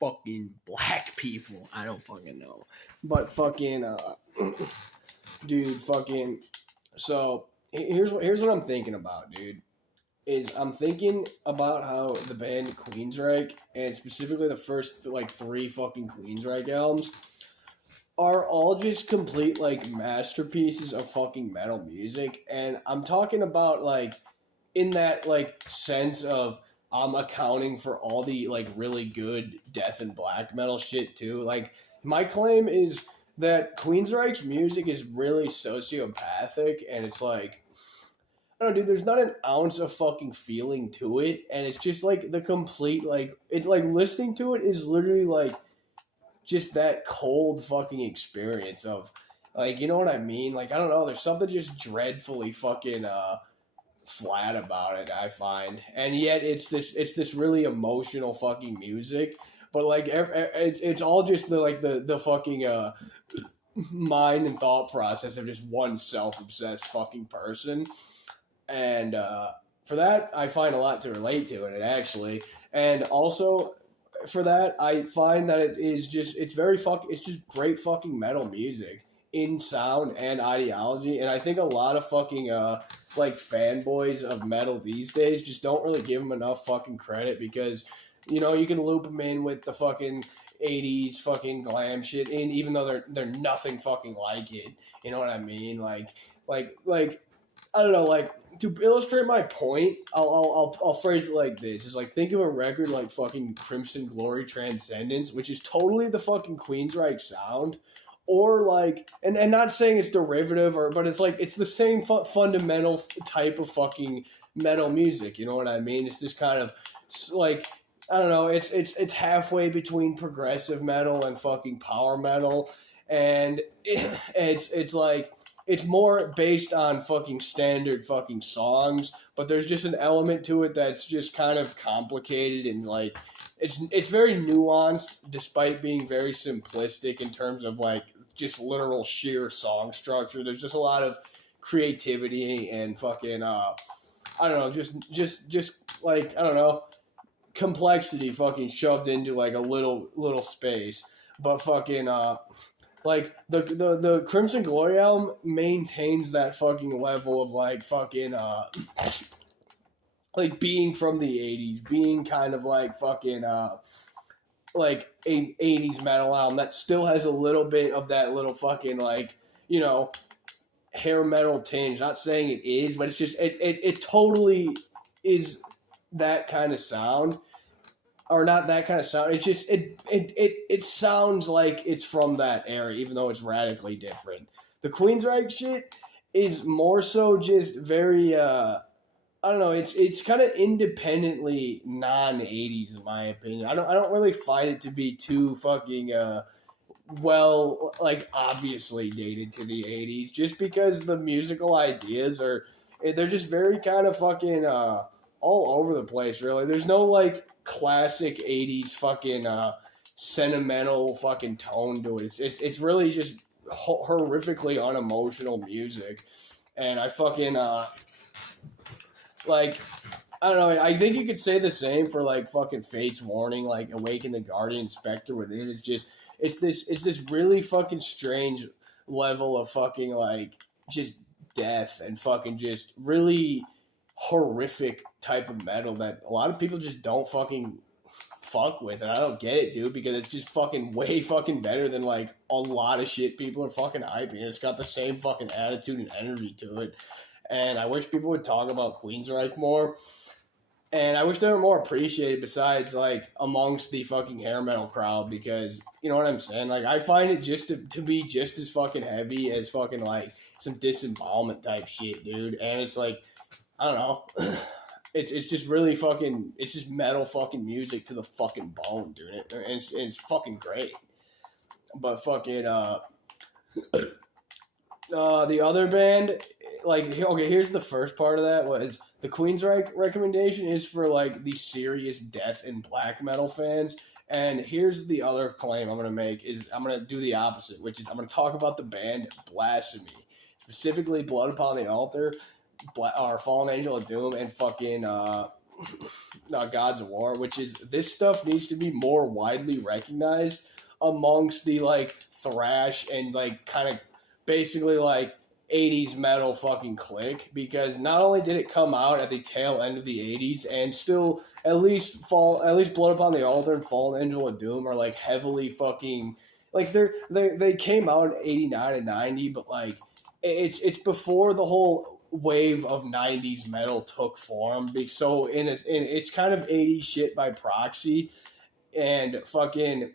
fucking black people. I don't fucking know. But fucking, dude, fucking, so here's what I'm thinking about, dude. Is I'm thinking about how the band Queensryche, and specifically the first like three fucking Queensryche albums, are all just complete like masterpieces of fucking metal music. And I'm talking about like in that like sense of I'm accounting for all the like really good death and black metal shit too. Like my claim is that Queensryche's music is really sociopathic, and it's like I don't know, dude. There's not an ounce of fucking feeling to it, and it's just like the complete like it's like listening to it is literally like just that cold fucking experience of like you know what I mean? Like I don't know. There's something just dreadfully fucking flat about it, I find, and yet it's this really emotional fucking music. But like it's all just the like the fucking mind and thought process of just one self obsessed fucking person. And for that, I find a lot to relate to in it, actually. And also, for that, I find that it's just great fucking metal music in sound and ideology. And I think a lot of fucking, like, fanboys of metal these days just don't really give them enough fucking credit because, you know, you can loop them in with the fucking 80s fucking glam shit, and even though they're nothing fucking like it, you know what I mean? Like, I don't know, like to illustrate my point, I'll phrase it like this: is like think of a record like fucking Crimson Glory Transcendence, which is totally the fucking Queensryche sound, or like, and not saying it's derivative but it's like it's the same fundamental type of fucking metal music. You know what I mean? It's just kind of like I don't know. It's halfway between progressive metal and fucking power metal, and it's like it's more based on fucking standard fucking songs, but there's just an element to it that's just kind of complicated and like it's very nuanced despite being very simplistic in terms of like just literal sheer song structure. There's just a lot of creativity and fucking I don't know, just like I don't know, complexity fucking shoved into like a little space. But fucking like the Crimson Glory album maintains that fucking level of like fucking like being from the 80s, being kind of like fucking like a 80s metal album that still has a little bit of that little fucking like, you know, hair metal tinge. Not saying it is, but it's just it totally is that kind of sound. Or not that kind of sound. It just it sounds like it's from that era, even though it's radically different. The Queensryche shit is more so just very I don't know. It's kind of independently non-80s in my opinion. I don't really find it to be too fucking well like obviously dated to the 80s, just because the musical ideas they're just very kind of fucking all over the place. Really, there's no like classic 80s fucking sentimental fucking tone to it. It's really just horrifically unemotional music, and I fucking like I don't know. I think you could say the same for like fucking Fate's Warning, like Awaken the Guardian, Spectre Within. It's this really fucking strange level of fucking like just death and fucking just really horrific type of metal that a lot of people just don't fucking fuck with, and I don't get it, dude, because it's just fucking way fucking better than like a lot of shit people are fucking hyping. It's got the same fucking attitude and energy to it, and I wish people would talk about Queensryche more, and I wish they were more appreciated besides like amongst the fucking hair metal crowd, because you know what I'm saying, like I find it just to be just as fucking heavy as fucking like some disembowelment type shit, dude, and it's like I don't know. It's just really fucking. It's just metal fucking music to the fucking bone, dude. And it's fucking great. But fucking the other band, like okay, here's the first part of that was the Queensryche recommendation is for like the serious death and black metal fans. And here's the other claim I'm gonna make is I'm gonna do the opposite, which is I'm gonna talk about the band Blasphemy, specifically Blood Upon the Altar, or Fallen Angel of Doom, and fucking Gods of War, which is this stuff needs to be more widely recognized amongst the like thrash and like kind of basically like 80s metal fucking clique, because not only did it come out at the tail end of the 80s and still at least Blood Upon the Altar and Fallen Angel of Doom are like heavily fucking like they came out in 89 and 90, but like it's before the whole wave of 90s metal took form. So it's kind of 80s shit by proxy, and fucking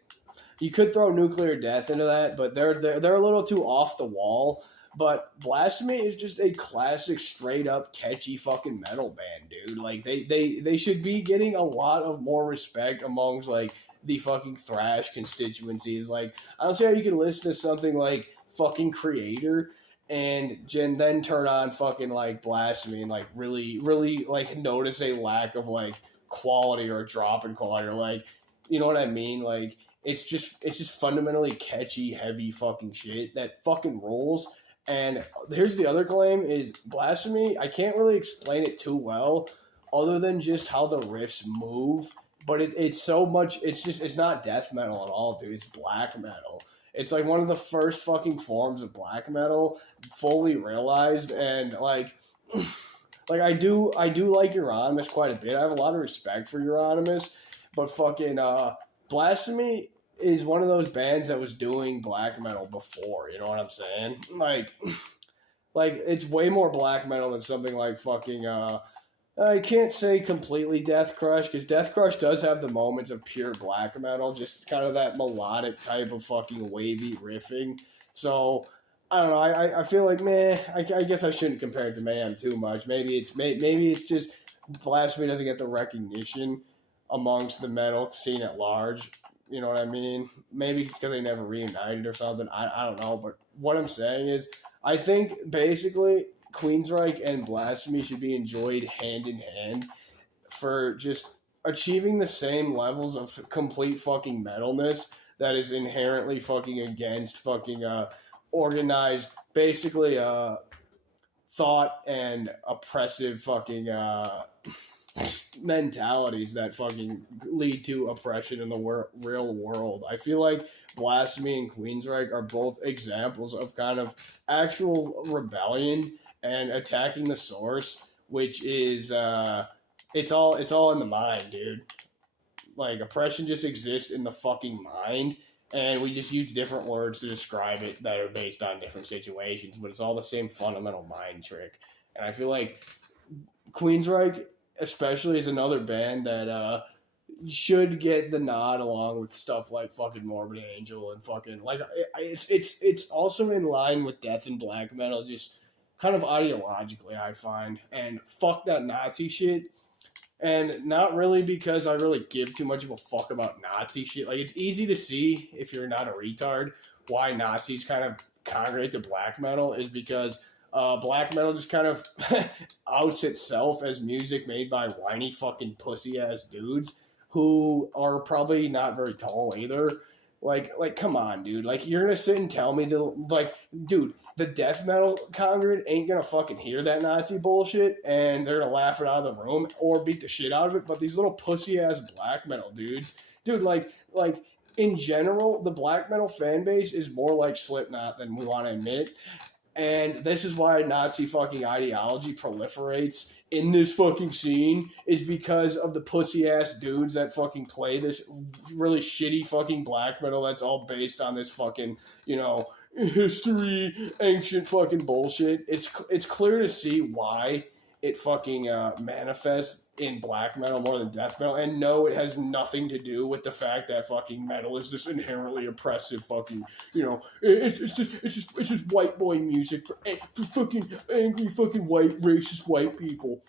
you could throw Nuclear Death into that, but they're a little too off the wall. But Blasphemy is just a classic, straight up catchy fucking metal band, dude. Like they should be getting a lot of more respect amongst like the fucking thrash constituencies. Like I don't see how you can listen to something like fucking Creator and then turn on fucking like Blasphemy and like really like notice a lack of like quality or a drop in quality, or like, you know what I mean? Like it's just fundamentally catchy, heavy fucking shit that fucking rolls. And here's the other claim is Blasphemy. I can't really explain it too well other than just how the riffs move. But it's so much, it's not death metal at all, dude. It's black metal. It's like one of the first fucking forms of black metal fully realized. And like I do like Euronymous quite a bit. I have a lot of respect for Euronymous. But fucking Blasphemy is one of those bands that was doing black metal before, you know what I'm saying? Like it's way more black metal than something like fucking I can't say completely Death Crush, because Death Crush does have the moments of pure black metal, just kind of that melodic type of fucking wavy riffing. So I don't know. I feel like I guess I shouldn't compare it to Mayhem too much. Maybe it's just Blasphemy doesn't get the recognition amongst the metal scene at large. You know what I mean? Maybe it's because they never reunited or something. I don't know. But what I'm saying is, I think basically Queensryche and Blasphemy should be enjoyed hand in hand for just achieving the same levels of complete fucking metalness that is inherently fucking against fucking organized, basically thought and oppressive fucking mentalities that fucking lead to oppression in the real world. I feel like Blasphemy and Queensryche are both examples of kind of actual rebellion and attacking the source, which is it's all in the mind, dude. Like oppression just exists in the fucking mind, and we just use different words to describe it that are based on different situations, but it's all the same fundamental mind trick. And I feel like Queensryche especially is another band that should get the nod along with stuff like fucking Morbid Angel and fucking like it's also in line with death and black metal, just kind of ideologically, I find. And fuck that Nazi shit. And not really because I really give too much of a fuck about Nazi shit. Like, it's easy to see, if you're not a retard, why Nazis kind of congregate to black metal is because black metal just kind of outs itself as music made by whiny fucking pussy ass dudes who are probably not very tall either. Like, come on, dude. Like, you're gonna sit and tell me dude, the death metal congregant ain't gonna fucking hear that Nazi bullshit and they're gonna laugh it out of the room or beat the shit out of it. But these little pussy ass black metal dudes, dude, like in general, the black metal fan base is more like Slipknot than we want to admit. And this is why Nazi fucking ideology proliferates in this fucking scene, is because of the pussy ass dudes that fucking play this really shitty fucking black metal that's all based on this fucking, you know, history, ancient fucking bullshit. It's clear to see why it fucking manifests in black metal more than death metal. And no, it has nothing to do with the fact that fucking metal is this inherently oppressive fucking, you know, it's just white boy music for fucking angry fucking white racist white people.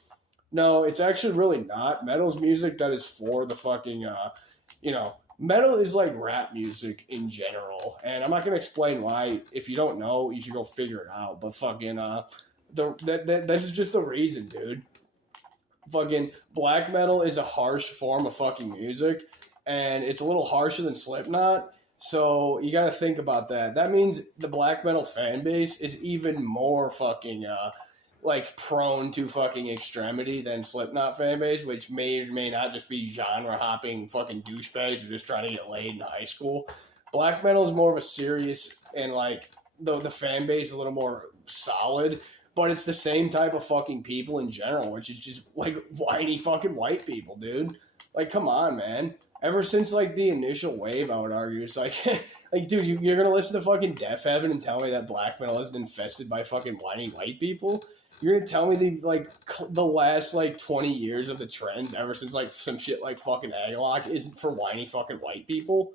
No, it's actually really not. Metal's music that is for the fucking you know, metal is like rap music in general. And I'm not gonna explain why. If you don't know, you should go figure it out. But fucking this is just the reason, dude. Fucking black metal is a harsh form of fucking music, and it's a little harsher than Slipknot. So you got to think about that. That means the black metal fan base is even more fucking like prone to fucking extremity than Slipknot fan base, which may or may not just be genre hopping fucking douchebags who are just trying to get laid in high school. Black metal is more of a serious and like the fan base is a little more solid, but it's the same type of fucking people in general, which is just like whiny fucking white people, dude. Like, come on, man. Ever since like the initial wave, I would argue it's like, like, dude, you're gonna listen to fucking Death Heaven and tell me that black metal isn't infested by fucking whiny white people? You're gonna tell me the last like 20 years of the trends ever since like some shit like fucking Agalock isn't for whiny fucking white people?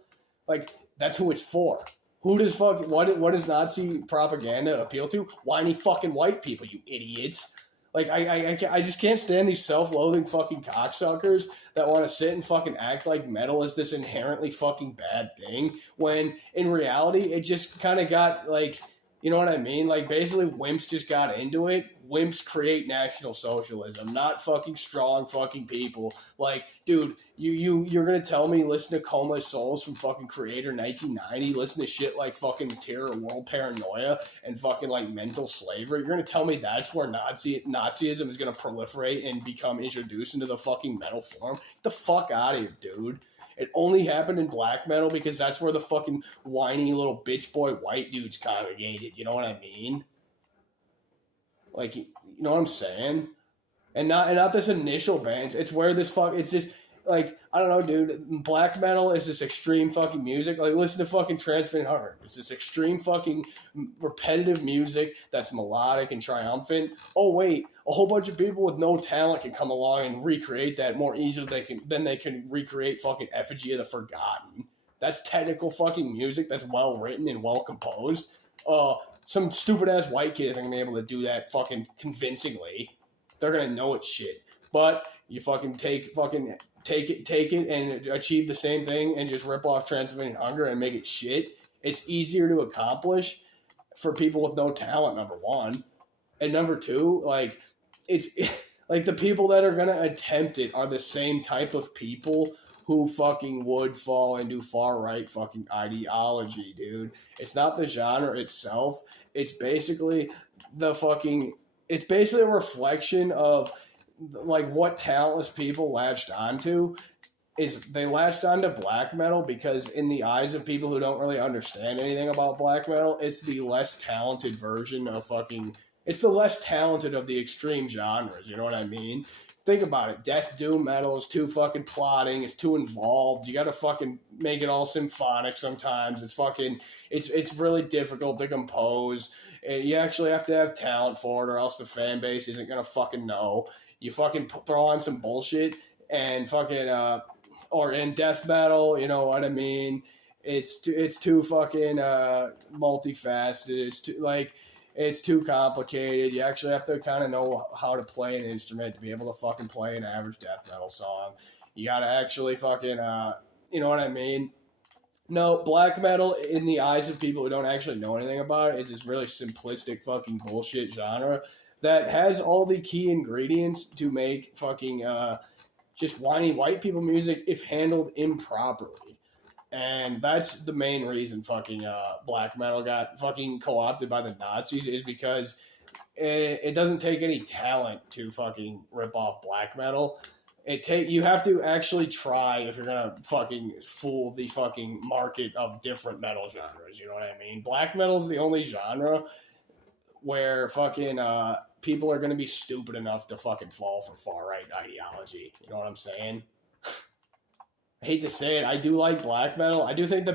Like, that's who it's for. Who does fucking what does Nazi propaganda appeal to? Whiny fucking white people, you idiots. Like, I just can't stand these self-loathing fucking cocksuckers that want to sit and fucking act like metal is this inherently fucking bad thing, when in reality it just kind of got like, you know what I mean? Like, basically wimps just got into it. Wimps create National Socialism, not fucking strong fucking people. Like, dude, you're gonna tell me listen to Coma of Souls from fucking Creator 1990, listen to shit like fucking Terror, World Paranoia, and fucking like Mental Slavery. You're gonna tell me that's where Nazism is gonna proliferate and become introduced into the fucking metal form? Get the fuck out of here, dude. It only happened in black metal because that's where the fucking whiny little bitch boy white dudes congregated. You know what I mean? Like, you know what I'm saying? And not this initial bands. It's where this fuck. It's just like, I don't know, dude. Black metal is this extreme fucking music. Like, listen to fucking Transcendent Hunger. It's this extreme fucking repetitive music that's melodic and triumphant. Oh wait, a whole bunch of people with no talent can come along and recreate that more easily than they can recreate fucking Effigy of the Forgotten. That's technical fucking music that's well written and well composed. Some stupid ass white kid isn't gonna be able to do that fucking convincingly. They're gonna know it's shit. But you fucking take it and achieve the same thing and just rip off Transylvanian Hunger and make it shit. It's easier to accomplish for people with no talent, number one. And number two, like, it's like the people that are gonna attempt it are the same type of people who fucking would fall into far right fucking ideology, dude. It's not the genre itself. It's basically it's basically a reflection of like what talentless people latched onto. Is they latched onto black metal because in the eyes of people who don't really understand anything about black metal, it's the less talented version of fucking, it's the less talented of the extreme genres, you know what I mean? Think about it. Death doom metal is too fucking plotting. It's too involved. You got to fucking make it all symphonic sometimes. It's really difficult to compose. You actually have to have talent for it, or else the fan base isn't gonna fucking know. You fucking throw on some bullshit and fucking or in death metal, you know what I mean? It's too fucking multifaceted. It's too complicated. You actually have to kind of know how to play an instrument to be able to fucking play an average death metal song. You gotta actually fucking, you know what I mean? No, black metal, in the eyes of people who don't actually know anything about it, is this really simplistic fucking bullshit genre that has all the key ingredients to make fucking just whiny white people music if handled improperly. And that's the main reason fucking black metal got fucking co-opted by the Nazis, is because it doesn't take any talent to fucking rip off black metal. You have to actually try if you're gonna fucking fool the fucking market of different metal genres. You know what I mean? Black metal is the only genre where fucking people are gonna be stupid enough to fucking fall for far right ideology. You know what I'm saying? I hate to say it, I do like black metal. I do think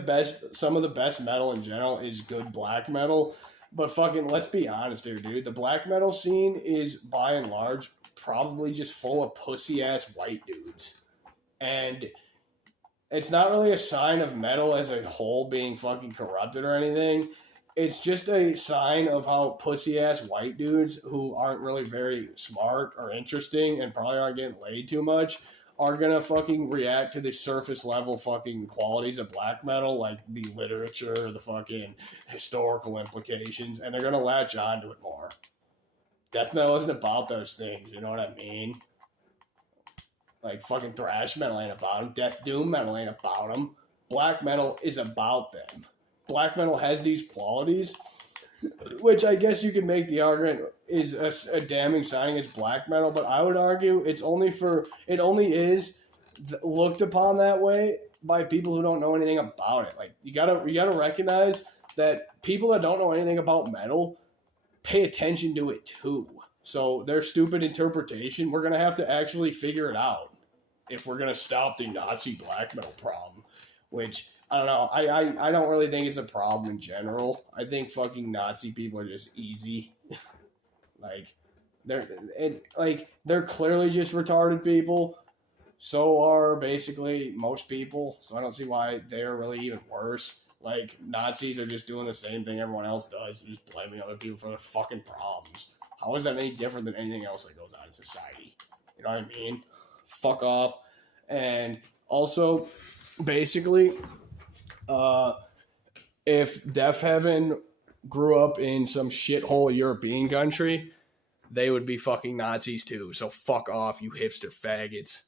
some of the best metal in general is good black metal. But fucking, let's be honest here, dude. The black metal scene is, by and large, probably just full of pussy-ass white dudes. And it's not really a sign of metal as a whole being fucking corrupted or anything. It's just a sign of how pussy-ass white dudes who aren't really very smart or interesting and probably aren't getting laid too much are gonna fucking react to the surface level fucking qualities of black metal, like the literature, the fucking historical implications, and they're gonna latch onto it more. Death metal isn't about those things, you know what I mean? Like, fucking thrash metal ain't about them. Death doom metal ain't about them. Black metal is about them. Black metal has these qualities which I guess you could make the argument is a damning sign against black metal, but I would argue it only is looked upon that way by people who don't know anything about it. Like you gotta recognize that people that don't know anything about metal pay attention to it too. So their stupid interpretation, we're gonna have to actually figure it out if we're gonna stop the Nazi black metal problem, which I don't know. I don't really think it's a problem in general. I think fucking Nazi people are just easy. Like they're clearly just retarded people. So are basically most people. So I don't see why they're really even worse. Like Nazis are just doing the same thing everyone else does, just blaming other people for their fucking problems. How is that any different than anything else that goes on in society? You know what I mean? Fuck off. And also, basically, if Deaf Heaven grew up in some shithole European country, they would be fucking Nazis too. So fuck off, you hipster faggots.